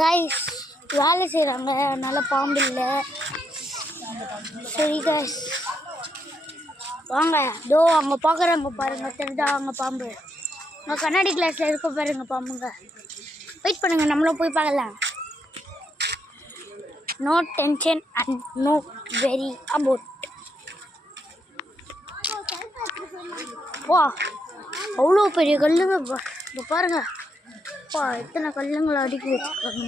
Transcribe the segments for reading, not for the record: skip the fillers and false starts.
Guys வேலை செய்கிறாங்க, அதனால பாம்பு இல்லை. சரி கைஸ் வாங்க, தோ அங்கே பார்க்குறாங்க பாருங்க, தெரிஞ்சா அங்கே பாம்பு. அங்கே கண்ணாடி கிளாஸில் இருக்க பாருங்க பாம்புங்க. வெயிட் பண்ணுங்க, நம்மளும் போய் பார்க்கலாம். No tension and no worry about. வா, அவ்வளோ பெரிய கல்லுங்க இப்போ பாருங்க. வா, எத்தனை கல்லுங்களை அடுக்கி வச்சுருக்காங்க.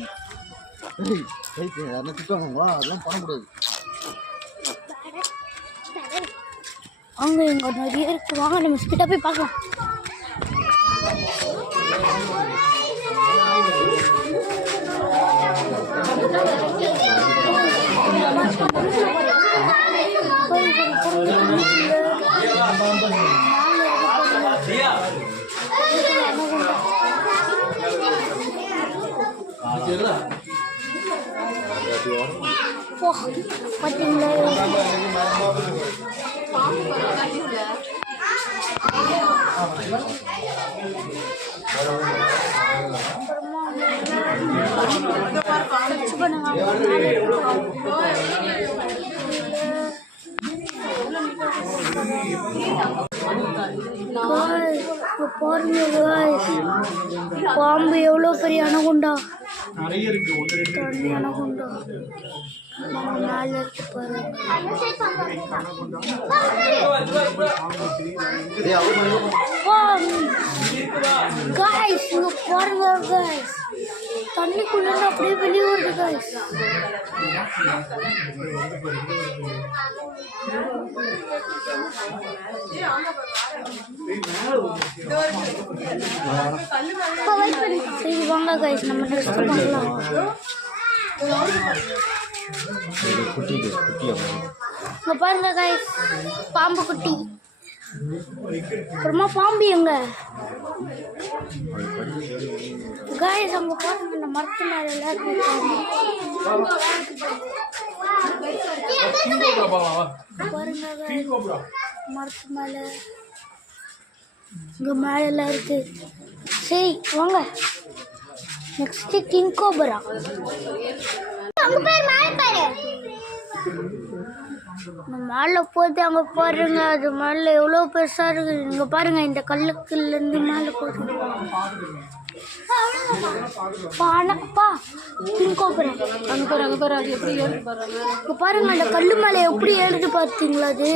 அங்கே இங்கே நிறைய இருக்கு. வாங்க நம்ம ஸ்பீடாக போய் பார்க்கலாம். பார்த்தீங்களா, பாம்பு எவ்வளோ பெரிய அணகுண்டா, தண்ணி அணகுண்டா மேலே இருக்கு பாருங்க. காய்ஸ் இங்க பாருங்க காய்ஸ், தண்ணிக்குள்ள அப்படியே வெளியே வருது காய்ஸ். சரி வாங்க காய்ஸ், நம்ம நெக்ஸ்ட் பண்ணலாம். இங்க பாருங்க காய்ஸ், பாம்பு குட்டி. அப்புறமா பாம்பு எங்க காய்ஸ், அங்க பாருங்க, இந்த மரத்து மேல எல்லாம் பாருங்க, மரத்து மேல இங்க மேல எல்லாம் இருக்கு. சரி வாங்க, நெக்ஸ்ட் கிங் கோப்ரா. மேலே போகுது, அங்கே பாருங்க, அது மேலே எவ்வளோ பெருசாக இருக்குது. இங்கே பாருங்க, இந்த கல்லுக்குலேருந்து மேலே போகுது. பானப்பா கிங் கோப்ரா அங்கே பாரு, அது எப்படி ஏறுது பாருங்க. இப்போ பாருங்க, அந்த கல்லு மேலே எப்படி ஏறுது பார்த்தீங்களா? அது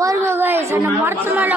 பாருங்க guys, அந்த மரத்து மேலே